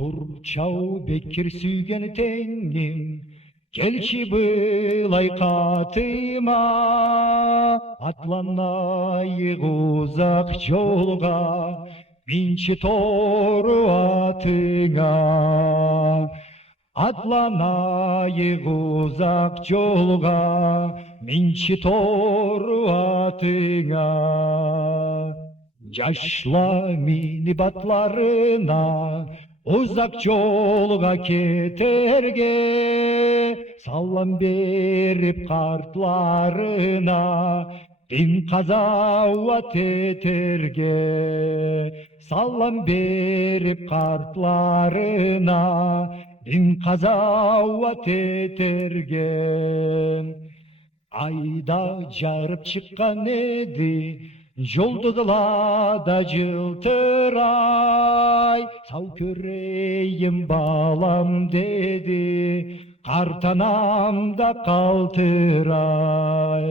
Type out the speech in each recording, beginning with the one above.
Turçau Bekir sүйген теңім, келші былай қатыма, атланайық ұзақ жолға, минші торы атыңа. Атланайық ұзақ жолға, минші торы атыңа. Жашла мені батларына, ұзақ жолға кетерге, салам беріп қартларына, дін қазауат етерге. Салам беріп қартларына, дін қазауат етерге. Айда жарып шыққан еді, жұлдызларда жылтырай, сау көрейін балам деді, қартанамда қалтырай.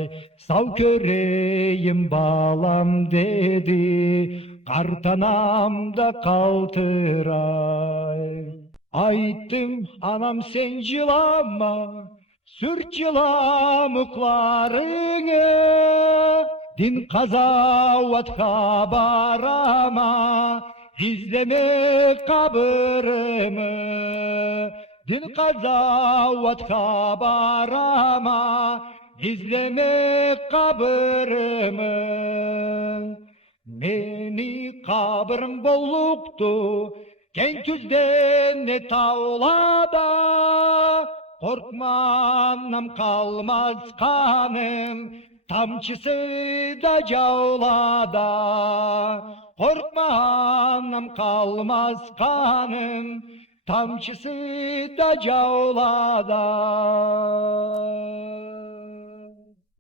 Сау көрейін балам деді, қартанамда қалтырай. Айттым, анам сен жылама, сүрт жыламықларыңы, дін қазауатқа барама, іздеме қабырымы. Дін қазауатқа барама, іздеме қабырымы. Мені қабырым болуқты, кең күзден таулада, қорқманам қалмас қаным, тамшысы да жаулада. Қорқманам қалмас қаным, тамшысы да жаулада.